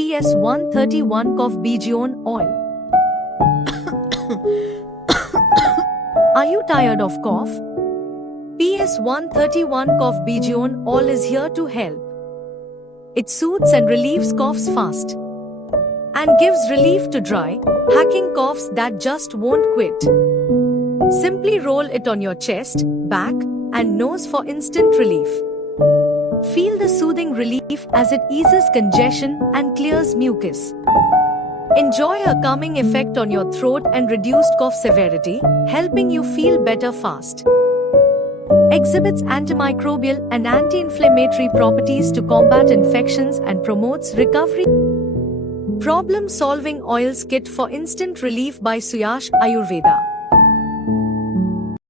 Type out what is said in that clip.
PS 131 Cough Bijion Oil. Are you tired of cough? PS 131 Cough Bijion Oil is here to help. It soothes and relieves coughs fast and gives relief to dry, hacking coughs that just won't quit. Simply roll it on your chest, back, and nose for instant relief. Feel the soothing relief as it eases congestion and clears mucus. Enjoy a calming effect on your throat and reduced cough severity, helping you feel better fast. Exhibits antimicrobial and anti-inflammatory properties to combat infections and promotes recovery. Problem-solving oils kit for instant relief by Suyash Ayurveda.